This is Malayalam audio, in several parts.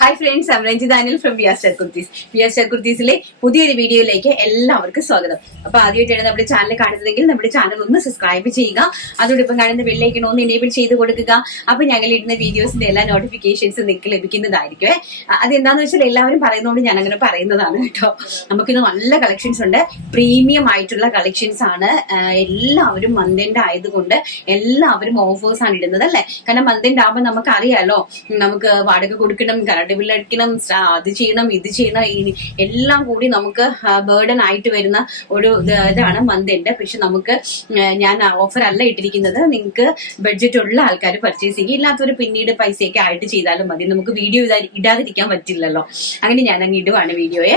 Hi friends, I Ranjith Daniel from V R star kurtis. V R star കുർത്തീസിലെ പുതിയൊരു വീഡിയോയിലേക്ക് എല്ലാവർക്കും സ്വാഗതം. അപ്പൊ ആദ്യമായിട്ടാണ് നമ്മുടെ ചാനൽ കാണുന്നതെങ്കിൽ നമ്മുടെ ചാനൽ ഒന്ന് സബ്സ്ക്രൈബ് ചെയ്യുക. അതോടൊപ്പം കാണുന്ന ബെല്ലൈക്കൺ ഒന്ന് എനേബിൾ ചെയ്ത് കൊടുക്കുക. അപ്പൊ ഞങ്ങൾ ഇടുന്ന വീഡിയോസിന്റെ എല്ലാ നോട്ടിഫിക്കേഷൻസ് നിങ്ങൾക്ക് ലഭിക്കുന്നതായിരിക്കും. അതെന്താന്ന് വെച്ചാൽ എല്ലാവരും പറയുന്നതുകൊണ്ട് ഞാൻ അങ്ങനെ പറയുന്നതാണ് കേട്ടോ. നമുക്കിന്ന് നല്ല കളക്ഷൻസ് ഉണ്ട്, പ്രീമിയം ആയിട്ടുള്ള കളക്ഷൻസ് ആണ്. എല്ലാവരും മന്ത് എൻഡ് ആയതുകൊണ്ട് എല്ലാവരും ഓഫേഴ്സ് ആണ് ഇടുന്നത് അല്ലെ. കാരണം മന്ത് എൻഡ് ആകുമ്പോൾ നമുക്ക് അറിയാലോ, നമുക്ക് വാടക കൊടുക്കണം, ബില്ല് അടിക്കണം, അത് ചെയ്യണം, ഇത് ചെയ്യണം, എല്ലാം കൂടി നമുക്ക് ബേർഡൻ ആയിട്ട് വരുന്ന ഒരു ഇതാണ് മന്ത് എൻഡ്. പക്ഷെ നമുക്ക് ഞാൻ ഓഫർ അല്ല ഇട്ടിരിക്കുന്നത്. നിങ്ങൾക്ക് ബഡ്ജറ്റ് ഉള്ള ആൾക്കാർ പർച്ചേസ് ചെയ്യുക, ഇല്ലാത്തവർ പിന്നീട് പൈസയൊക്കെ ആയിട്ട് ചെയ്താലും മതി. നമുക്ക് വീഡിയോ ഇടാതിരിക്കാൻ പറ്റില്ലല്ലോ, അങ്ങനെ ഞാൻ അങ്ങ് ഇടുവാണ് വീഡിയോയെ.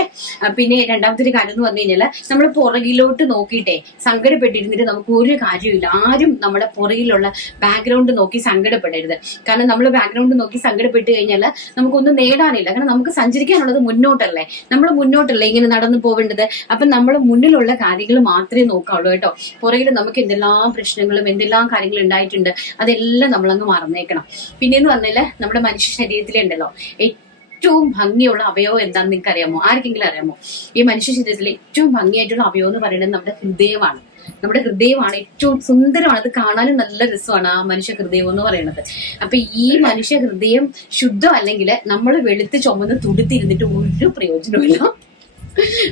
പിന്നെ രണ്ടാമത്തെ ഒരു കാര്യം എന്ന് പറഞ്ഞു കഴിഞ്ഞാൽ, നമ്മൾ പുറകിലോട്ട് നോക്കിയിട്ടേ സങ്കടപ്പെട്ടിരുന്നിട്ട് നമുക്ക് ഒരു കാര്യമില്ല. ആരും നമ്മുടെ പുറകിലുള്ള ബാക്ക്ഗ്രൗണ്ട് നോക്കി സങ്കടപ്പെടരുത്. കാരണം നമ്മൾ ബാക്ക്ഗ്രൗണ്ട് നോക്കി സങ്കടപ്പെട്ട് കഴിഞ്ഞാൽ നമുക്കൊന്നും നേടാനില്ല. കാരണം നമുക്ക് സഞ്ചരിക്കാനുള്ളത് മുന്നോട്ടല്ലേ, നമ്മൾ മുന്നോട്ടല്ലേ ഇങ്ങനെ നടന്നു പോവേണ്ടത്. അപ്പൊ നമ്മൾ മുന്നിലുള്ള കാര്യങ്ങൾ മാത്രമേ നോക്കാവുള്ളൂ കേട്ടോ. പുറകിൽ നമുക്ക് എന്തെല്ലാം പ്രശ്നങ്ങളും എന്തെല്ലാം കാര്യങ്ങളും ഉണ്ടായിട്ടുണ്ട്, അതെല്ലാം നമ്മളങ്ങ് മറന്നേക്കണം. പിന്നെന്ന് പറഞ്ഞാൽ നമ്മുടെ മനുഷ്യ ശരീരത്തിലുണ്ടല്ലോ ഏറ്റവും ഭംഗിയുള്ള അവയവം എന്താണെന്ന് നിങ്ങൾക്ക് അറിയാമോ? ആർക്കെങ്കിലും അറിയാമോ? ഈ മനുഷ്യ ശരീരത്തിലെ ഏറ്റവും ഭംഗിയായിട്ടുള്ള അവയവം എന്ന് പറയുന്നത് നമ്മുടെ ഹൃദയമാണ്. നമ്മുടെ ഹൃദയമാണ് ഏറ്റവും സുന്ദരമാണ്. അത് കാണാനും നല്ല രസമാണ് ആ മനുഷ്യ ഹൃദയം എന്ന് പറയുന്നത്. അപ്പൊ ഈ മനുഷ്യ ഹൃദയം ശുദ്ധം അല്ലെങ്കിൽ നമ്മൾ വെളുത്ത് ചുമന്ന് തുടുത്തിരുന്നിട്ട് ഒരു പ്രയോജനമില്ല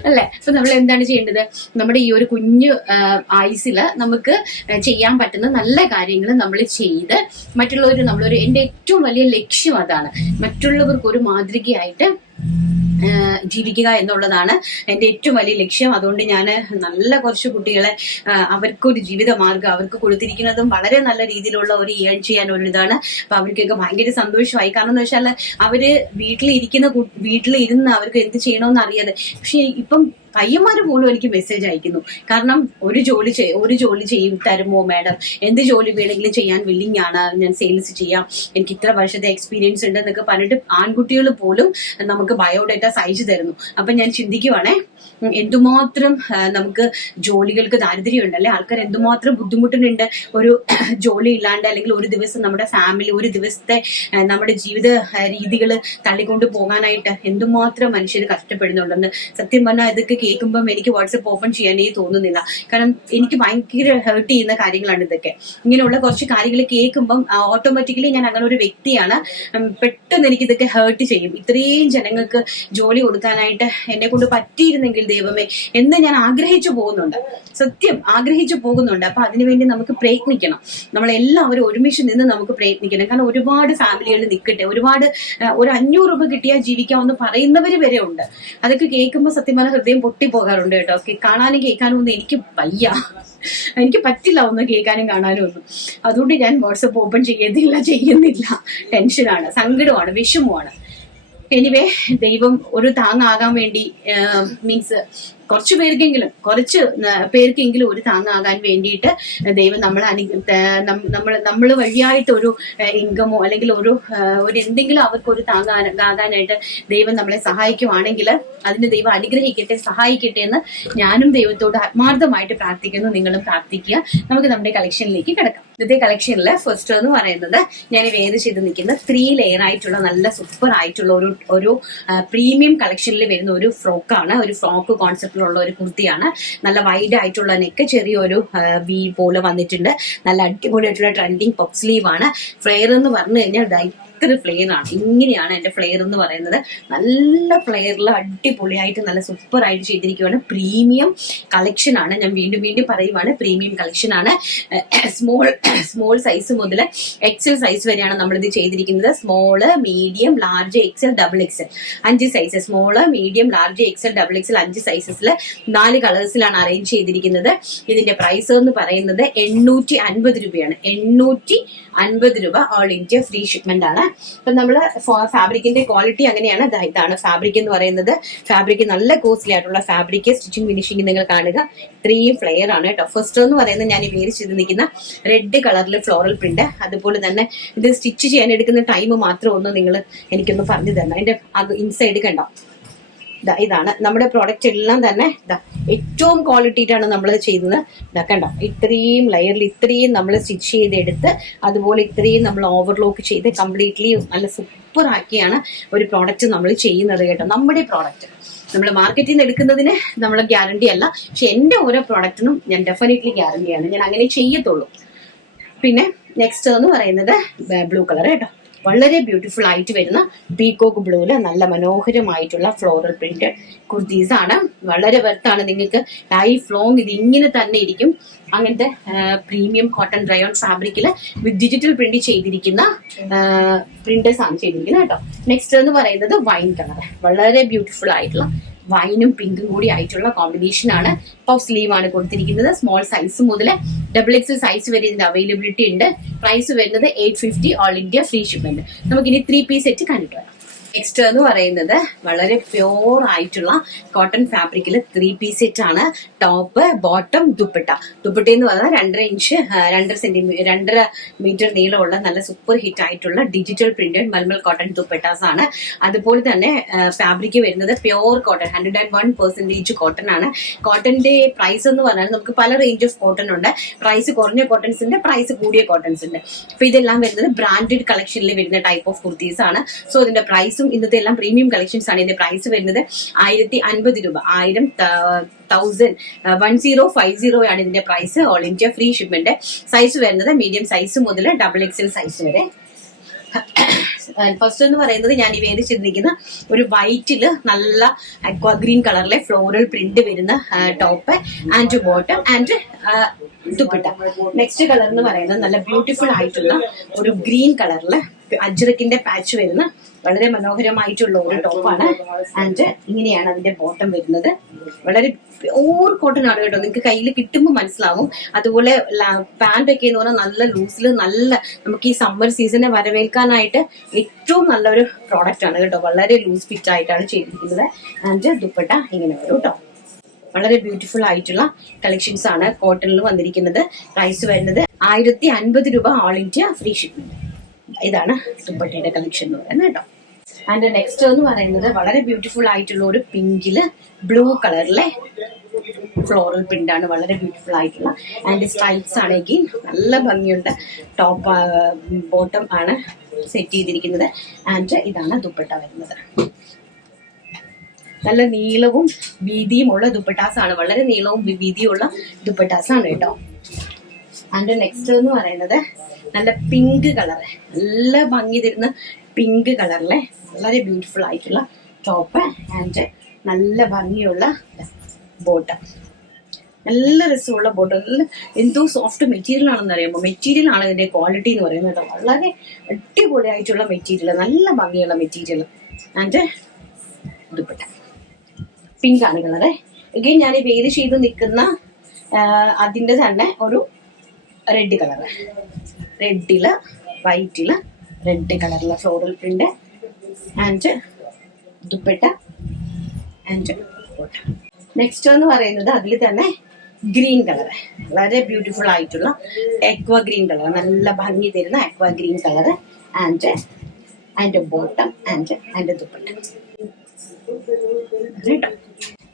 അല്ലെ. അപ്പൊ നമ്മൾ എന്താണ് ചെയ്യേണ്ടത്? നമ്മുടെ ഈ ഒരു കുഞ്ഞു ആയുസില് നമുക്ക് ചെയ്യാൻ പറ്റുന്ന നല്ല കാര്യങ്ങൾ നമ്മൾ ചെയ്ത് മറ്റുള്ളവർ എന്റെ ഏറ്റവും വലിയ ലക്ഷ്യം അതാണ്, മറ്റുള്ളവർക്ക് ഒരു മാതൃകയായിട്ട് ജീവിക്കുക എന്നുള്ളതാണ് എൻ്റെ ഏറ്റവും വലിയ ലക്ഷ്യം. അതുകൊണ്ട് ഞാൻ നല്ല കുറച്ച് കുട്ടികളെ അവർക്കൊരു ജീവിത മാർഗം അവർക്ക് കൊടുത്തിരിക്കുന്നതും വളരെ നല്ല രീതിയിലുള്ള ഒരു ഏൺ ചെയ്യാനുള്ള ഇതാണ്. അപ്പൊ അവർക്കൊക്കെ ഭയങ്കര സന്തോഷമായി. കാരണം എന്ന് വെച്ചാൽ അവര് വീട്ടിലിരുന്ന് അവർക്ക് എന്ത് ചെയ്യണമെന്ന് അറിയാതെ. പക്ഷെ ഇപ്പം പയ്യന്മാര് പോലും എനിക്ക് മെസ്സേജ് അയക്കുന്നു. കാരണം ഒരു ജോലി ചെയ്യും തരുമോ മാഡം, എന്ത് ജോലി വേണമെങ്കിലും ചെയ്യാൻ വില്ലിങ് ആണ്, ഞാൻ സെയിൽസ് ചെയ്യാം, എനിക്ക് ഇത്ര വർഷത്തെ എക്സ്പീരിയൻസ് ഉണ്ട് എന്നൊക്കെ പറഞ്ഞിട്ട് ആൺകുട്ടികൾ പോലും നമുക്ക് ബയോഡേറ്റാസ് അയച്ചു തരുന്നു. അപ്പൊ ഞാൻ ചിന്തിക്കുവാണേ, എന്തുമാത്രം നമുക്ക് ജോലികൾക്ക് ദാരിദ്ര്യം ഉണ്ടല്ലേ, ആൾക്കാർ എന്തുമാത്രം ബുദ്ധിമുട്ടുന്നുണ്ട് ഒരു ജോലി ഇല്ലാണ്ട്. അല്ലെങ്കിൽ ഒരു ദിവസം നമ്മുടെ ഫാമിലി, ഒരു ദിവസത്തെ നമ്മുടെ ജീവിത രീതികൾ തള്ളിക്കൊണ്ട് പോകാനായിട്ട് എന്തുമാത്രം മനുഷ്യർ കഷ്ടപ്പെടുന്നുണ്ടെന്ന് സത്യം പറഞ്ഞാൽ ഇതൊക്കെ കേൾക്കുമ്പം എനിക്ക് വാട്സപ്പ് ഓപ്പൺ ചെയ്യാനേ തോന്നുന്നില്ല. കാരണം എനിക്ക് ഭയങ്കര ഹേർട്ട് ചെയ്യുന്ന കാര്യങ്ങളാണ് ഇതൊക്കെ. ഇങ്ങനെയുള്ള കുറച്ച് കാര്യങ്ങൾ കേൾക്കുമ്പം ഓട്ടോമാറ്റിക്കലി ഞാൻ അങ്ങനെ ഒരു വ്യക്തിയാണ്, പെട്ടെന്ന് എനിക്ക് ഇതൊക്കെ ഹേർട്ട് ചെയ്യും. ഇത്രയും ജനങ്ങൾക്ക് ജോലി കൊടുക്കാനായിട്ട് എന്നെ കൊണ്ട് പറ്റിയിരുന്നെങ്കിൽ ദൈവമേ എന്ന് ഞാൻ ആഗ്രഹിച്ചു പോകുന്നുണ്ട്, സത്യം ആഗ്രഹിച്ചു പോകുന്നുണ്ട്. അപ്പൊ അതിനുവേണ്ടി നമുക്ക് പ്രയത്നിക്കണം. നമ്മളെല്ലാവരും ഒരുമിച്ച് നിന്ന് നമുക്ക് പ്രയത്നിക്കണം. കാരണം ഒരുപാട് ഫാമിലികൾ നിൽക്കട്ടെ, ഒരുപാട് ഒരു 500 രൂപ കിട്ടിയാൽ ജീവിക്കാമെന്ന് പറയുന്നവര് വരെ ഉണ്ട്. അതൊക്കെ കേൾക്കുമ്പോൾ സത്യം പറഞ്ഞാൽ ഹൃദയം പൊട്ടിപ്പോകാറുണ്ട് കേട്ടോ. കാണാനും കേൾക്കാനും ഒന്നും എനിക്ക് വയ്യ, എനിക്ക് പറ്റില്ല ഒന്ന് കേൾക്കാനും കാണാനും ഒന്നും. അതുകൊണ്ട് ഞാൻ വാട്സപ്പ് ഓപ്പൺ ചെയ്യുന്നില്ല. ടെൻഷനാണ്, സങ്കടമാണ്, വിഷമമാണ്. എനിവേ, ദൈവം ഒരു താങ്ങാകാൻ വേണ്ടി മീൻസ് കുറച്ച് പേർക്കെങ്കിലും ഒരു താങ്ങാകാൻ വേണ്ടിയിട്ട് ദൈവം നമ്മൾ വഴിയായിട്ട് ഒരു ഇൻകമോ അല്ലെങ്കിൽ ഒരു എന്തെങ്കിലും അവർക്ക് ഒരു താങ്ങാകാനായിട്ട് ദൈവം നമ്മളെ സഹായിക്കുവാണെങ്കിൽ അതിന് ദൈവം അനുഗ്രഹിക്കട്ടെ, സഹായിക്കട്ടെ എന്ന് ഞാനും ദൈവത്തോട് ആത്മാർത്ഥമായിട്ട് പ്രാർത്ഥിക്കുന്നു. നിങ്ങളും പ്രാർത്ഥിക്കുക. നമുക്ക് നമ്മുടെ കളക്ഷനിലേക്ക് കിടക്കാം. ഇന്നത്തെ കളക്ഷനിൽ ഫസ്റ്റ് എന്ന് പറയുന്നത് ഞാൻ വേദ ചെയ്ത് നിൽക്കുന്ന 3 ലെയർ ആയിട്ടുള്ള നല്ല സൂപ്പർ ആയിട്ടുള്ള ഒരു പ്രീമിയം കളക്ഷനിൽ വരുന്ന ഒരു ഫ്രോക്കാണ്. ഒരു ഫ്രോക്ക് കോൺസെപ്റ്റിലുള്ള ഒരു കുർത്തിയാണ്. നല്ല വൈഡ് ആയിട്ടുള്ള നെക്ക്, ചെറിയൊരു വി പോലെ വന്നിട്ടുണ്ട്. നല്ല അടിപൊളിയായിട്ടുള്ള ട്രെൻഡിങ് പഫ് സ്ലീവ് ആണ്. ഫ്ലെയർ എന്ന് പറഞ്ഞു കഴിഞ്ഞാൽ ഫ്ലെയർ ആണ്. ഇങ്ങനെയാണ് എന്റെ ഫ്ലെയർ എന്ന് പറയുന്നത്. നല്ല ഫ്ലെയറിൽ അടിപൊളിയായിട്ട് നല്ല സൂപ്പർ ആയിട്ട് ചെയ്തിരിക്കുകയാണ്. പ്രീമിയം കളക്ഷൻ ആണ്. ഞാൻ വീണ്ടും പറയുവാണ്, പ്രീമിയം കളക്ഷൻ ആണ്. സ്മോൾ സൈസ് മുതൽ എക്സൽ സൈസ് വരെയാണ് നമ്മളിത് ചെയ്തിരിക്കുന്നത്. Small, medium, large, XL, double XL 5 sizes. Small, medium, large, XL, double XL 5 സൈസസിൽ 4 കളേഴ്സിലാണ് അറേഞ്ച് ചെയ്തിരിക്കുന്നത്. ഇതിന്റെ പ്രൈസ് എന്ന് പറയുന്നത് 850 രൂപയാണ്. 850 രൂപ ഓൾ ഇന്ത്യ ഫ്രീ ഷിപ്മെന്റ് ആണ്. അപ്പൊ നമ്മള് ഫാബ്രിക്കിന്റെ ക്വാളിറ്റി അങ്ങനെയാണ്. ഇതാണ് ഫാബ്രിക് എന്ന് പറയുന്നത്. ഫാബ്രിക് നല്ല കോസ്റ്റ്ലി ആയിട്ടുള്ള ഫാബ്രിക്. സ്റ്റിച്ചിങ് ഫിനിഷിംഗ് നിങ്ങൾ കാണുക. 3 ഫ്ലെയർ ആണ് കേട്ടോ. ഫസ്റ്റ് എന്ന് പറയുന്നത് ഞാൻ വേര് ചെയ്ത് നിൽക്കുന്ന റെഡ് കളറിൽ ഫ്ലോറൽ പ്രിന്റ്. അതുപോലെ തന്നെ ഇത് സ്റ്റിച്ച് ചെയ്യാൻ എടുക്കുന്ന ടൈം മാത്രം ഒന്ന് നിങ്ങൾ എനിക്കൊന്ന് പറഞ്ഞു തരണം. അതിന്റെ ഇൻസൈഡ് കണ്ടോ, ഇതാണ് നമ്മുടെ പ്രോഡക്റ്റ് എല്ലാം തന്നെ ഏറ്റവും ക്വാളിറ്റിയിട്ടാണ് നമ്മൾ ചെയ്യുന്നത്. കണ്ടോ, ഇത്രയും ലെയറിൽ ഇത്രയും നമ്മൾ സ്റ്റിച്ച് ചെയ്തെടുത്ത് അതുപോലെ ഇത്രയും നമ്മൾ ഓവർലോക്ക് ചെയ്ത് കംപ്ലീറ്റ്ലി നല്ല സൂപ്പർ ആക്കിയാണ് ഒരു പ്രോഡക്റ്റ് നമ്മൾ ചെയ്യുന്നത് കേട്ടോ. നമ്മുടെ പ്രോഡക്റ്റ് നമ്മൾ മാർക്കറ്റിൽ നിന്ന് എടുക്കുന്നതിന് നമ്മൾ ഗ്യാരണ്ടി അല്ല, പക്ഷെ എൻ്റെ ഓരോ പ്രോഡക്റ്റിനും ഞാൻ ഡെഫിനറ്റ്ലി ഗ്യാരണ്ടിയാണ്, ഞാൻ അങ്ങനെ ചെയ്യത്തുള്ളൂ. പിന്നെ നെക്സ്റ്റ് എന്ന് പറയുന്നത് ബ്ലൂ കളർ കേട്ടോ. വളരെ ബ്യൂട്ടിഫുൾ ആയിട്ട് വരുന്ന പീകോക്ക് ബ്ലൂവില് നല്ല മനോഹരമായിട്ടുള്ള ഫ്ലോറൽ പ്രിന്റ് കുർത്തീസ് ആണ്. വളരെ വെർത്താണ്, നിങ്ങൾക്ക് ലൈഫ് ലോങ് ഇത് ഇങ്ങനെ തന്നെ ഇരിക്കും. അങ്ങനത്തെ പ്രീമിയം കോട്ടൺ റയോൺ ഫാബ്രിക്കില് വിത്ത് ഡിജിറ്റൽ പ്രിന്റ് ചെയ്തിരിക്കുന്ന പ്രിന്റേഴ്സ് ആണ് ചെയ്തിരിക്കുന്നത് കേട്ടോ. നെക്സ്റ്റ് എന്ന് പറയുന്നത് വൈൻ കളർ, വളരെ ബ്യൂട്ടിഫുൾ ആയിട്ടുള്ള വൈനും പിങ്കും കൂടി ആയിട്ടുള്ള കോമ്പിനേഷൻ ആണ്. പഫ് സ്ലീവ് ആണ് കൊടുത്തിരിക്കുന്നത്. സ്മോൾ സൈസ് മുതൽ XXL സൈസ് വരെ ഇതിന്റെ അവൈലബിലിറ്റി ഉണ്ട്. പ്രൈസ് വരുന്നത് 850, ഓൾ ഇന്ത്യ ഫ്രീ ഷിപ്മെന്റ്. നമുക്കിനി 3 പീസ് സെറ്റ് കണ്ടിട്ട് വരാം. നെക്സ്റ്റ് എന്ന് പറയുന്നത് വളരെ പ്യോർ ആയിട്ടുള്ള കോട്ടൺ ഫാബ്രിക്കിൽ 3 പീസ് സെറ്റ് ആണ്. Top, bottom, dupatta. ദുപ്പട്ട എന്ന് പറഞ്ഞാൽ 2.5 ഇഞ്ച് 2.5 മീറ്റർ നീളമുള്ള നല്ല സൂപ്പർ ഹിറ്റ് ആയിട്ടുള്ള digital printed malmal cotton dupattas ആണ്. അതുപോലെ തന്നെ ഫാബ്രിക് വരുന്നത് പ്യോർ കോട്ടൺ, 101% കോട്ടൺ ആണ്. കോട്ടന്റെ പ്രൈസ് എന്ന് പറഞ്ഞാൽ നമുക്ക് പല റേഞ്ച് ഓഫ് കോട്ടൺ ഉണ്ട്. പ്രൈസ് കുറഞ്ഞ കോട്ടൺസ് ഉണ്ട്, പ്രൈസ് കൂടിയ കോട്ടൺസ് ഉണ്ട്. അപ്പൊ ഇതെല്ലാം വരുന്നത് ബ്രാൻഡഡ് കളക്ഷനിൽ വരുന്ന ടൈപ്പ് ഓഫ് കുർത്തീസ് ആണ്. സോ ഇതിന്റെ പ്രൈസും ഇന്നത്തെ എല്ലാം പ്രീമിയം കളക്ഷൻസ് ആണ്. ഇതിന്റെ പ്രൈസ് വരുന്നത് 1050 രൂപ, 1050 ആണ് ഇതിന്റെ price. All India free shipment. Size വരുന്നത് മീഡിയം സൈസ് മുതൽ XXL സൈസ് വരെ. ഫസ്റ്റ് എന്ന് പറയുന്നത് ഞാൻ ഈ വേദിച്ചിരിക്കുന്ന ഒരു വൈറ്റില് നല്ല അക്വാ ഗ്രീൻ കളറിലെ ഫ്ലോറൽ പ്രിന്റ് വരുന്ന top and bottom and dupatta. Next colour എന്ന് പറയുന്നത് നല്ല ബ്യൂട്ടിഫുൾ ആയിട്ടുള്ള ഒരു ഗ്രീൻ കളറില് അജ്രക്കിന്റെ പാച്ച് വരുന്ന വളരെ മനോഹരമായിട്ടുള്ള ഒരു ടോപ്പാണ്. ആൻഡ് ഇങ്ങനെയാണ് അതിന്റെ ബോട്ടം വരുന്നത്. വളരെ പ്യോർ കോട്ടൺ ആണ് കേട്ടോ, നിങ്ങൾക്ക് കയ്യിൽ കിട്ടുമ്പോൾ മനസ്സിലാവും. അതുപോലെ പാന്റ് ഒക്കെ എന്ന് പറഞ്ഞാൽ നല്ല ലൂസിൽ, നല്ല നമുക്ക് ഈ സമ്മർ സീസണെ വരവേൽക്കാനായിട്ട് ഏറ്റവും നല്ലൊരു പ്രോഡക്റ്റ് ആണ് കേട്ടോ. വളരെ ലൂസ് ഫിറ്റ് ആയിട്ടാണ് ചെയ്തിരിക്കുന്നത്. ആൻഡ് ദുപ്പട്ട ഇങ്ങനെ വരും കേട്ടോ. വളരെ ബ്യൂട്ടിഫുൾ ആയിട്ടുള്ള കളക്ഷൻസ് ആണ് കോട്ടണിൽ വന്നിരിക്കുന്നത്. പ്രൈസ് വരുന്നത് 1050 രൂപ, ഓൾ ഇന്ത്യ ഫ്രീ ഷിപ്മെന്റ്. ഇതാണ് ദുപ്പട്ടയുടെ കളക്ഷൻ എന്ന് പറയുന്നത് കേട്ടോ. ആൻഡ് നെക്സ്റ്റ് എന്ന് പറയുന്നത് വളരെ ബ്യൂട്ടിഫുൾ ആയിട്ടുള്ള ഒരു പിങ്കില് ബ്ലൂ കളറിലെ ഫ്ലോറൽ പ്രിന്റ് ആണ്. വളരെ ബ്യൂട്ടിഫുൾ ആയിട്ടുള്ള ആൻഡ് സ്ട്രൈപ്സ് ആണെങ്കിൽ നല്ല ഭംഗിയുണ്ട്. ടോപ്പ് ബോട്ടം ആണ് സെറ്റ് ചെയ്തിരിക്കുന്നത്. ആൻഡ് ഇതാണ് ദുപ്പട്ട വരുന്നത്. നല്ല നീളവും വീതിയുമുള്ള ദുപ്പട്ടാസ് ആണ്. വളരെ നീളവും വീതിയുള്ള ദുപ്പട്ടാസ് ആണ് കേട്ടോ. ആൻഡ് നെക്സ്റ്റ് എന്ന് പറയുന്നത് നല്ല പിങ്ക് കളർ, നല്ല ഭംഗി തരുന്ന പിങ്ക് കളറിലെ വളരെ ബ്യൂട്ടിഫുൾ ആയിട്ടുള്ള ടോപ്പ് ആൻഡ് നല്ല ഭംഗിയുള്ള ബോട്ടം. നല്ല രസമുള്ള ബോട്ടം. നല്ല എന്തോ സോഫ്റ്റ് മെറ്റീരിയൽ ആണെന്ന് അറിയുമ്പോൾ, മെറ്റീരിയൽ ആണ് ഇതിന്റെ ക്വാളിറ്റി എന്ന് പറയുന്നത് കേട്ടോ. വളരെ അടിപൊളിയായിട്ടുള്ള മെറ്റീരിയൽ, നല്ല ഭംഗിയുള്ള മെറ്റീരിയൽ. ആൻഡ് ദുപ്പട്ട പിങ്ക് ആണ് കളറ്. എഗെയിൻ ഞാൻ ഈ വേര് ചെയ്ത് നിൽക്കുന്ന അതിന്റെ തന്നെ ഒരു റെഡ് കളറ്, റെഡില് വൈറ്റില് റെഡ് കളറിലെ floral print and dupatta and bottom. Next എന്ന് പറയുന്നത് അതിൽ തന്നെ ഗ്രീൻ കളർ, വളരെ ബ്യൂട്ടിഫുൾ ആയിട്ടുള്ള അക്വാ ഗ്രീൻ കളർ, നല്ല ഭംഗി തരുന്ന അക്വാ green colour and bottom and dupatta കേട്ടോ.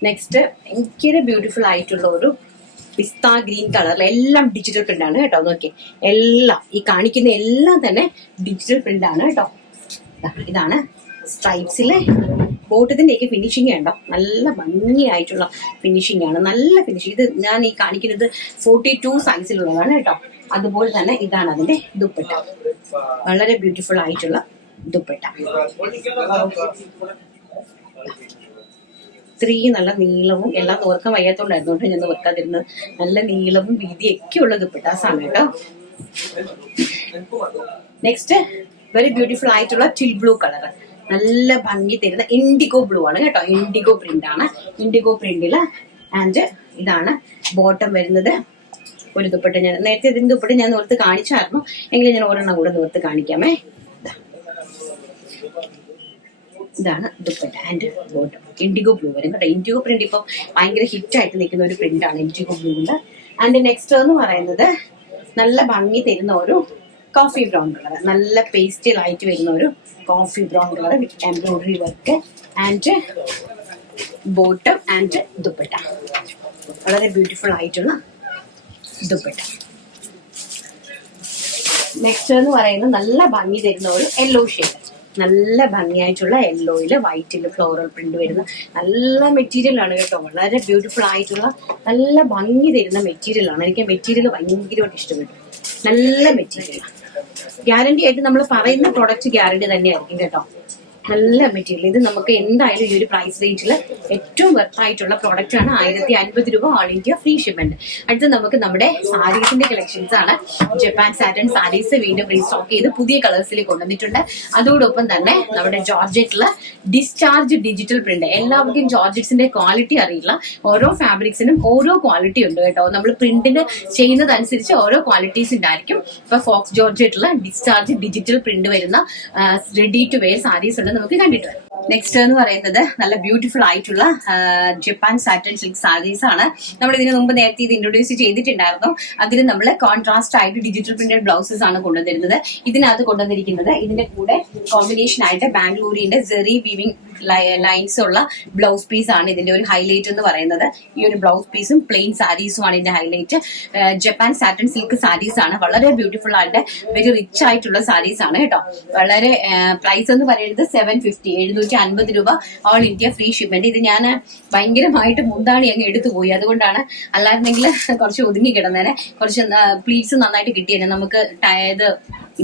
നെക്സ്റ്റ് ഭയങ്കര ബ്യൂട്ടിഫുൾ ആയിട്ടുള്ള ഒരു പിസ്ത ഗ്രീൻ കളറിൽ എല്ലാം ഡിജിറ്റൽ പ്രിന്റ് ആണ് കേട്ടോ. നോക്കിയേ, എല്ലാം ഈ കാണിക്കുന്ന എല്ലാം തന്നെ ഡിജിറ്റൽ പ്രിന്റ് ആണ് കേട്ടോ. ഇതാണ് സ്ട്രൈപ്സിലെ ബോട്ടത്തിന്റെയൊക്കെ ഫിനിഷിങ് ഉണ്ടോ, നല്ല ഭംഗിയായിട്ടുള്ള ഫിനിഷിംഗ് ആണ്, നല്ല ഫിനിഷിംഗ്. ഇത് ഞാൻ ഈ കാണിക്കുന്നത് 42 സൈസിലുള്ളതാണ് കേട്ടോ. അതുപോലെ തന്നെ ഇതാണ് അതിന്റെ ദുപ്പട്ട, വളരെ ബ്യൂട്ടിഫുൾ ആയിട്ടുള്ള ദുപ്പട്ട. ഇത്രയും നല്ല നീളവും, എല്ലാം തോർക്കാൻ വയ്യാത്തോണ്ടായിരുന്നു ഞാൻ വെക്കാതിരുന്നത്. നല്ല നീളവും വീതിയൊക്കെ ഉള്ള ദുപ്പട്ടാസാണ് കേട്ടോ. നെക്സ്റ്റ് വെരി ബ്യൂട്ടിഫുൾ ആയിട്ടുള്ള ചിൽ ബ്ലൂ കളർ, നല്ല ഭംഗി തരുന്ന ഇൻഡിഗോ ബ്ലൂ ആണ് കേട്ടോ. ഇൻഡിഗോ പ്രിന്റ് ആണ്, ഇൻഡിഗോ പ്രിന്റില്. ആൻഡ് ഇതാണ് ബോട്ടം വരുന്നത്. ഒരു ദുപ്പട്ട ഞാൻ നേരത്തെ ഇതിന്റെ ദുപ്പട്ട ഞാൻ നോർത്ത് കാണിച്ചായിരുന്നു, എങ്കിലും ഞാൻ ഒരെണ്ണം കൂടെ നോർത്ത് കാണിക്കാമേ. ഇതാണ് dupatta and bottom. IndiGo blue വരും കേട്ടോ. ഇൻഡിഗോ പ്രിന്റ് ഇപ്പം ഭയങ്കര ഹിറ്റ് ആയിട്ട് നിൽക്കുന്ന ഒരു പ്രിന്റ് ആണ് ഇൻഡിഗോ ബ്ലൂവില്. ആൻഡ് നെക്സ്റ്റ് എന്ന് പറയുന്നത് നല്ല ഭംഗി തരുന്ന ഒരു കോഫി ബ്രൗൺ കളർ, നല്ല പേസ്റ്റൽ ആയിട്ട് വരുന്ന ഒരു coffee brown colour with embroidery work and bottom and dupatta. വളരെ ബ്യൂട്ടിഫുൾ ആയിട്ടുള്ള ദുപ്പട്ട. നെക്സ്റ്റ് എന്ന് പറയുന്നത് നല്ല ഭംഗി തരുന്ന ഒരു യെല്ലോ ഷെയ്ഡ്, നല്ല ഭംഗിയായിട്ടുള്ള യെല്ലോയില് വൈറ്റില് ഫ്ലോറൽ പ്രിന്റ് വരുന്ന നല്ല മെറ്റീരിയൽ ആണ് കേട്ടോ. വളരെ ബ്യൂട്ടിഫുൾ ആയിട്ടുള്ള നല്ല ഭംഗി തരുന്ന മെറ്റീരിയൽ ആണ്. എനിക്ക് മെറ്റീരിയൽ ഭയങ്കരമായിട്ട് ഇഷ്ടപ്പെട്ടു. നല്ല മെറ്റീരിയൽ, ഗ്യാരണ്ടി ആയിട്ട് നമ്മൾ പറയുന്ന പ്രൊഡക്റ്റ് ഗ്യാരണ്ടി തന്നെയായിരിക്കും കേട്ടോ. നല്ല മെറ്റീരിയൽ. ഇത് നമുക്ക് എന്തായാലും ഈ ഒരു പ്രൈസ് റേഞ്ചിൽ ഏറ്റവും വെർത്ത് ആയിട്ടുള്ള പ്രോഡക്റ്റ് ആണ്. 1050 രൂപ ഓൾ ഇന്ത്യ ഫ്രീ ഷിപ്മെന്റ്. അടുത്ത് നമുക്ക് നമ്മുടെ സാരീസിന്റെ കളക്ഷൻസ് ആണ്. ജപ്പാൻ സാറ്റൻ സാരീസ് വീണ്ടും റീസ്റ്റോക്ക് ചെയ്ത് പുതിയ കളേഴ്സിൽ കൊണ്ടുവന്നിട്ടുണ്ട്. അതോടൊപ്പം തന്നെ നമ്മുടെ ജോർജറ്റില് ഡിസ്ചാർജ് ഡിജിറ്റൽ പ്രിന്റ്. എല്ലാവർക്കും ജോർജറ്റ്സിന്റെ ക്വാളിറ്റി അറിയില്ല. ഓരോ ഫാബ്രിക്സിനും ഓരോ ക്വാളിറ്റി ഉണ്ട് കേട്ടോ. നമ്മൾ പ്രിന്റിന് ചെയ്യുന്നതനുസരിച്ച് ഓരോ ക്വാളിറ്റീസ് ഉണ്ടായിരിക്കും. ഇപ്പൊ ഫോക്സ് ജോർജറ്റില് ഡിസ്ചാർജ് ഡിജിറ്റൽ പ്രിന്റ് വരുന്ന റെഡി ടു വെയർ സാരീസ് ഉണ്ട്, നമുക്ക് കണ്ടിട്ട് വരാം. നെക്സ്റ്റ് എന്ന് പറയുന്നത് നല്ല ബ്യൂട്ടിഫുൾ ആയിട്ടുള്ള ജപ്പാൻ സാറ്റൻ സിൽക്ക് സാരീസ് ആണ്. നമ്മൾ ഇതിനു മുമ്പ് നേരത്തെ ഇത് ഇൻട്രൊഡ്യൂസ് ചെയ്തിട്ടുണ്ടായിരുന്നു. അതിന് നമ്മൾ കോൺട്രാസ്റ്റ് ആയിട്ട് ഡിജിറ്റൽ പ്രിന്റഡ് ബ്ലൗസസ് ആണ് കൊണ്ടുവന്നിരുന്നത്. ഇതിനകത്ത് കൊണ്ടുവന്നിരിക്കുന്നത് ഇതിന്റെ കൂടെ കോമ്പിനേഷൻ ആയിട്ട് ബാംഗ്ലൂരിന്റെ ജെറി വീവിംഗ് ലൈൻസ് ഉള്ള ബ്ലൗസ് പീസ് ആണ് ഇതിന്റെ ഒരു ഹൈലൈറ്റ് എന്ന് പറയുന്നത്. ഈ ഒരു ബ്ലൗസ് പീസും പ്ലെയിൻ സാരീസും ആണ് ഇതിന്റെ highlight. Japan satin silk saris ആണ്. വളരെ ബ്യൂട്ടിഫുൾ ആയിട്ട് വെരി റിച്ച് ആയിട്ടുള്ള സാരീസ് ആണ് കേട്ടോ. വളരെ പ്രൈസ് എന്ന് പറയുന്നത് 750 രൂപ ഓൾ ഇന്ത്യ ഫ്രീ ഷിപ്മെന്റ്. ഇത് ഞാൻ ഭയങ്കരമായിട്ട് മുന്താണി അങ്ങ് എടുത്തു പോയി. അതുകൊണ്ടാണ്, അല്ലായിരുന്നെങ്കിൽ കുറച്ച് ഒതുങ്ങി കിടന്നേനെ. കുറച്ച് പ്ലീറ്റ്സ് നന്നായിട്ട് കിട്ടിയേനെ നമുക്ക്.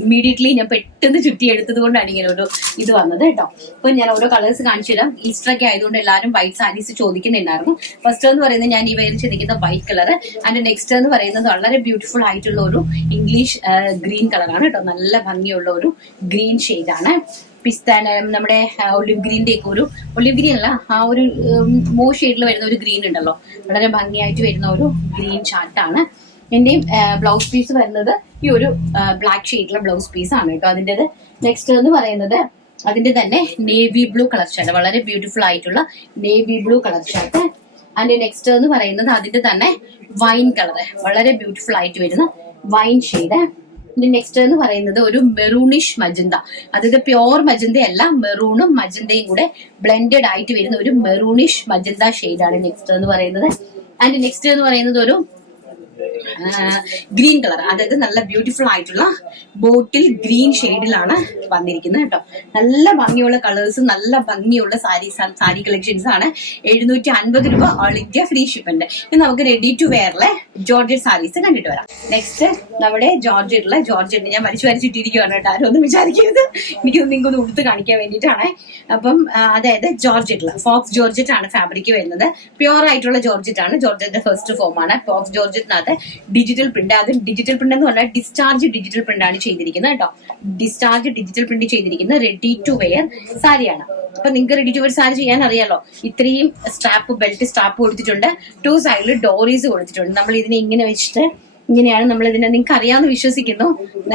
ഇമ്മീഡിയറ്റ്ലി ഞാൻ പെട്ടെന്ന് ചുറ്റി എടുത്തത് കൊണ്ടാണ് ഇങ്ങനെ ഒരു ഇത് വന്നത് കേട്ടോ. അപ്പൊ ഞാൻ ഓരോ കളേഴ്സ് കാണിച്ചു തരാം. ഈസ്റ്റർ ഒക്കെ ആയതുകൊണ്ട് എല്ലാവരും വൈറ്റ് സാരീസ് ചോദിക്കുന്നുണ്ടായിരുന്നു. ഫസ്റ്റ് എന്ന് പറയുന്നത് ഞാൻ ഈ വെയർ ചെയ്തിരിക്കുന്ന വൈറ്റ് കളർ. ആൻഡ് നെക്സ്റ്റ് എന്ന് പറയുന്നത് വളരെ ബ്യൂട്ടിഫുൾ ആയിട്ടുള്ള ഒരു ഇംഗ്ലീഷ് ഗ്രീൻ കളറാണ് കേട്ടോ. നല്ല ഭംഗിയുള്ള ഒരു ഗ്രീൻ ഷെയ്ഡാണ്. പിസ്താന നമ്മുടെ ഒലിവ് ഗ്രീൻ്റെ ഒക്കെ ഒരു ഒലിവ് ഗ്രീൻ അല്ല, ആ ഒരു മോ ഷെയ്ഡിൽ വരുന്ന ഒരു ഗ്രീൻ ഉണ്ടല്ലോ, വളരെ ഭംഗിയായിട്ട് വരുന്ന ഒരു ഗ്രീൻ ചാർട്ടാണ്. എന്റെയും ബ്ലൗസ് പീസ് വരുന്നത് ഈ ഒരു ബ്ലാക്ക് ഷെയ്ഡിലെ ബ്ലൗസ് പീസ് ആണ് കേട്ടോ. അതിൻ്റെത് നെക്സ്റ്റ് എന്ന് പറയുന്നത് അതിന്റെ തന്നെ നേവി ബ്ലൂ കളർ ഷർട്ട്, വളരെ ബ്യൂട്ടിഫുൾ ആയിട്ടുള്ള നേവി ബ്ലൂ കളർ ഷർട്ട്. അതിന്റെ നെക്സ്റ്റ് എന്ന് പറയുന്നത് അതിന്റെ തന്നെ വൈൻ കളർ, വളരെ ബ്യൂട്ടിഫുൾ ആയിട്ട് വരുന്ന വൈൻ ഷെയ്ഡ്. നെക്സ്റ്റ് എന്ന് പറയുന്നത് ഒരു മെറൂണിഷ് മജന്ത, അതായത് പ്യോർ മജന്ത അല്ല, മെറൂണും മജന്തയും കൂടെ ബ്ലെൻഡഡ് ആയിട്ട് വരുന്ന ഒരു മെറൂണിഷ് മജന്ത ഷെയ്ഡാണ് നെക്സ്റ്റ് എന്ന് പറയുന്നത്. ആൻഡ് നെക്സ്റ്റ് എന്ന് പറയുന്നത് ഒരു ഗ്രീൻ കളർ, അതായത് നല്ല ബ്യൂട്ടിഫുൾ ആയിട്ടുള്ള ബോട്ടിൽ ഗ്രീൻ ഷെയ്ഡിലാണ് വന്നിരിക്കുന്നത് കേട്ടോ. നല്ല ഭംഗിയുള്ള കളേഴ്സ്, നല്ല ഭംഗിയുള്ള സാരി കളക്ഷൻസ് ആണ്. 750 രൂപ ഓൾ ഇന്ത്യ ഫ്രീ ഷിപ്മെന്റ്. ഇനി നമുക്ക് റെഡി ടു വെയറിലെ ജോർജറ്റ് സാരീസ് കണ്ടിട്ട് വരാം. നെക്സ്റ്റ് നമ്മുടെ ജോർജറ്റ് ഞാൻ വരച്ചിട്ടിരിക്കുകയാണ് കേട്ടോ. ആരും ഒന്നും വിചാരിക്കരുത്, എനിക്കൊന്ന് നിങ്ങൾക്കൊന്ന് ഉടുത്ത് കാണിക്കാൻ വേണ്ടിയിട്ടാണ്. അപ്പം അതായത് ജോർജറ്റില് ഫോക്സ് ജോർജറ്റ് ആണ് ഫാബ്രിക് വരുന്നത്. പ്യോർ ആയിട്ടുള്ള ജോർജറ്റ് ആണ്. ജോർജറ്റിന്റെ ഫസ്റ്റ് ഫോം ആണ്. ഫോക്സ് ജോർജറ്റിനകത്ത് ഡിജിറ്റൽ പ്രിന്റ്, അത് ഡിജിറ്റൽ പ്രിന്റ് എന്ന് പറഞ്ഞാൽ ഡിസ്ചാർജ് ഡിജിറ്റൽ പ്രിന്റ് ആണ് ചെയ്തിരിക്കുന്നത് കേട്ടോ. ഡിസ്ചാർജ് ഡിജിറ്റൽ പ്രിന്റ് ചെയ്തിരിക്കുന്നത് റെഡി ടു വെയർ സാരിയാണ്. അപ്പൊ നിങ്ങൾക്ക് റെഡി ടു വെയർ സാരി ചെയ്യാൻ അറിയാലോ. ഇത്രയും സ്ട്രാപ്പ്, ബെൽറ്റ് സ്ട്രാപ്പ് കൊടുത്തിട്ടുണ്ട്. 2 സൈഡിൽ ഡോറീസ് കൊടുത്തിട്ടുണ്ട്. നമ്മൾ ഇതിനെ ഇങ്ങനെ വെച്ചിട്ട്, ഇങ്ങനെയാണ് നമ്മൾ ഇതിനെ, നിങ്ങൾക്ക് അറിയാമെന്ന് വിശ്വസിക്കുന്നു.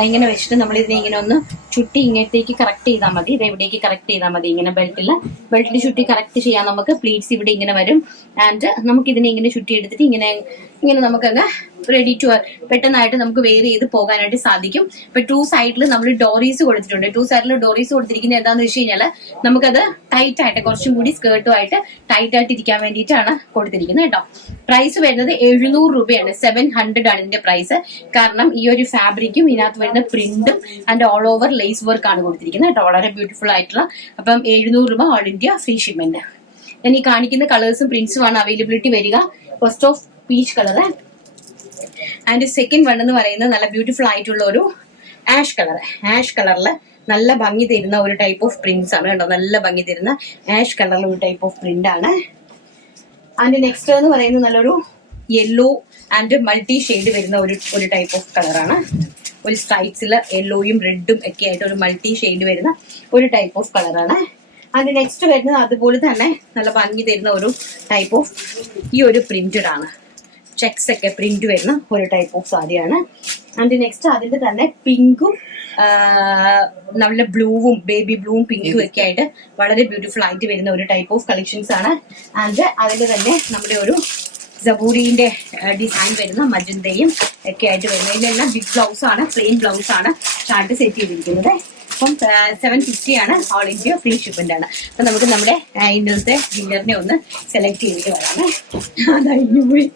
ഇങ്ങനെ വെച്ചിട്ട് നമ്മൾ ഇതിനെ ഇങ്ങനെ ഒന്ന് ചുറ്റി ഇങ്ങനത്തേക്ക് കറക്റ്റ് ചെയ്താൽ മതി. ഇത് എവിടേക്ക് കറക്റ്റ് ചെയ്താൽ മതി. ഇങ്ങനെ ബെൽറ്റിൽ ചുറ്റി കറക്റ്റ് ചെയ്യാൻ നമുക്ക് പ്ലീറ്റ്സ് ഇവിടെ ഇങ്ങനെ വരും. ആൻഡ് നമുക്ക് ഇതിനെ ഇങ്ങനെ ചുറ്റി എടുത്തിട്ട് ഇങ്ങനെ നമുക്കങ്ങ് റെഡി ടു പെട്ടെന്നായിട്ട് നമുക്ക് വെയർ ചെയ്ത് പോകാനായിട്ട് സാധിക്കും. ഇപ്പൊ 2 സൈഡിൽ നമ്മൾ ഡോറീസ് കൊടുത്തിട്ടുണ്ട്. 2 സൈഡിൽ ഡോറീസ് കൊടുത്തിരിക്കുന്നത് എന്താന്ന് വെച്ച് കഴിഞ്ഞാൽ നമുക്കത് ടൈറ്റ് ആയിട്ട്, കുറച്ചും കൂടി സ്കേർട്ടുമായിട്ട് ടൈറ്റ് ആയിട്ട് ഇരിക്കാൻ വേണ്ടിയിട്ടാണ് കൊടുത്തിരിക്കുന്നത് കേട്ടോ. പ്രൈസ് വരുന്നത് 700 രൂപയാണ്. 700 ആണ് ഇതിന്റെ പ്രൈസ്. കാരണം ഈ ഒരു ഫാബ്രിക്കും ഇതിനകത്ത് വരുന്ന പ്രിന്റും and all over lace work ആണ് കൊടുത്തിരിക്കുന്നത് കേട്ടോ. വളരെ ബ്യൂട്ടിഫുൾ ആയിട്ടുള്ള. അപ്പം 700 രൂപ ഓൾ ഇന്ത്യ ഫ്രീ ഷിപ്മെന്റ്. ഞാൻ ഈ കാണിക്കുന്ന കളേഴ്സും പ്രിന്റ്സും ആണ് അവൈലബിലിറ്റി വരിക. First of peach colour and second one എന്ന് പറയുന്നത് നല്ല ബ്യൂട്ടിഫുൾ ആയിട്ടുള്ള ഒരു ആഷ് കളറിൽ നല്ല ഭംഗി തരുന്ന ഒരു ടൈപ്പ് ഓഫ് പ്രിന്റ്സ് ആണ് കേട്ടോ. നല്ല ഭംഗി തരുന്ന ആഷ് കളറിൽ ഒരു ടൈപ്പ് ഓഫ് പ്രിന്റ് ആണ്. ആൻഡ് നെക്സ്റ്റ് എന്ന് പറയുന്നത് നല്ലൊരു യെല്ലോ ആൻഡ് മൾട്ടി ഷെയ്ഡ് വരുന്ന ഒരു ടൈപ്പ് ഓഫ് കളറാണ്. ഒരു സ്ട്രൈപ്സിൽ യെല്ലോയും റെഡും ഒക്കെ ആയിട്ട് ഒരു മൾട്ടി ഷെയ്ഡ് വരുന്ന ഒരു ടൈപ്പ് ഓഫ് കളറാണ്. അതിന് നെക്സ്റ്റ് വരുന്നത് അതുപോലെ തന്നെ നല്ല ഭംഗി തരുന്ന ഒരു ടൈപ്പ് ഓഫ് ഈ ഒരു പ്രിന്റഡ് ആണ്. ചെക്സ് ഒക്കെ പ്രിന്റ് വരുന്ന ഒരു ടൈപ്പ് ഓഫ് സാരിയാണ്. ആൻഡ് നെക്സ്റ്റ് അതിന്റെ തന്നെ പിങ്കും നല്ല ബ്ലൂവും, ബേബി ബ്ലൂവും പിങ്കും ഒക്കെ ആയിട്ട് വളരെ ബ്യൂട്ടിഫുൾ ആയിട്ട് വരുന്ന ഒരു ടൈപ്പ് ഓഫ് കളക്ഷൻസ് ആണ്. ആൻഡ് അതിന്റെ തന്നെ നമ്മുടെ ഒരു സബൂരിന്റെ ഡിസൈൻ വരുന്ന മജന്തയും ഒക്കെ ആയിട്ട് വരുന്നത്. ഇതിലെല്ലാം ബിഗ് ബ്ലൗസ് ആണ്, പ്ലെയിൻ ബ്ലൗസ് ആണ് ചാർട്ട് സെറ്റ് ചെയ്തിരിക്കുന്നത്. അപ്പം 750 ആണ് ഓൾ ഇന്ത്യ ഫ്രീ ഷിപ്മെന്റ് ആണ്. അപ്പൊ നമുക്ക് നമ്മുടെ ഇന്നലത്തെ വിന്നറിനെ ഒന്ന് സെലക്ട് ചെയ്തിട്ട് വരാമേ. അതായിരുന്നു പോയി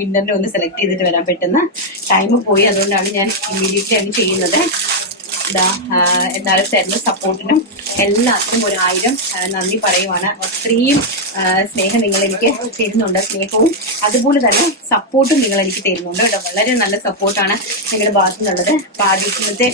വിന്നറിനെ ഒന്ന് സെലക്ട് ചെയ്തിട്ട് വരാൻ. പെട്ടെന്ന് ടൈം പോയി, അതുകൊണ്ടാണ് ഞാൻ ഇമ്മീഡിയറ്റ്ലി അത് ചെയ്യുന്നത്. എന്നാലും തരുന്ന സപ്പോർട്ടിനും എല്ലാത്തിനും 1000 നന്ദി പറയുവാണ്. അത്രയും സ്നേഹം നിങ്ങൾ എനിക്ക് തരുന്നുണ്ട്. സ്നേഹവും അതുപോലെ തന്നെ സപ്പോർട്ടും നിങ്ങൾ എനിക്ക് തരുന്നുണ്ട് കേട്ടോ. വളരെ നല്ല സപ്പോർട്ടാണ് നിങ്ങളുടെ ഭാഗത്തു നിന്നുള്ളത്. ഇന്നത്തെ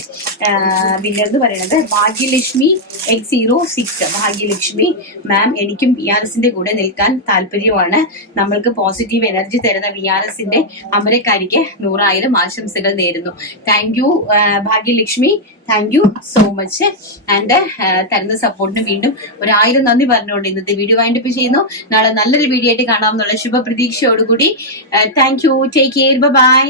വിന്നർ എന്ന് പറയുന്നത് ഭാഗ്യലക്ഷ്മി X06. ഭാഗ്യലക്ഷ്മി മാം, എനിക്കും VRSന്റെ കൂടെ നിൽക്കാൻ താല്പര്യമാണ്. നമ്മൾക്ക് പോസിറ്റീവ് എനർജി തരുന്ന VRSന്റെ അമരക്കാരിക്ക് 100,000 ആശംസകൾ നേരുന്നു. Thank you Bhagyalakshmi, thank you so much. And തരുന്ന സപ്പോർട്ടിന് വീണ്ടും 1000 നന്ദി പറഞ്ഞുകൊണ്ട് ഇന്നത്തെ വീഡിയോ വൈൻഡപ്പ് ചെയ്യുന്നു. നാളെ നല്ലൊരു വീഡിയോ ആയിട്ട് കാണാമെന്നുള്ള ശുഭപ്രതീക്ഷയോടുകൂടി thank you. Take care. By.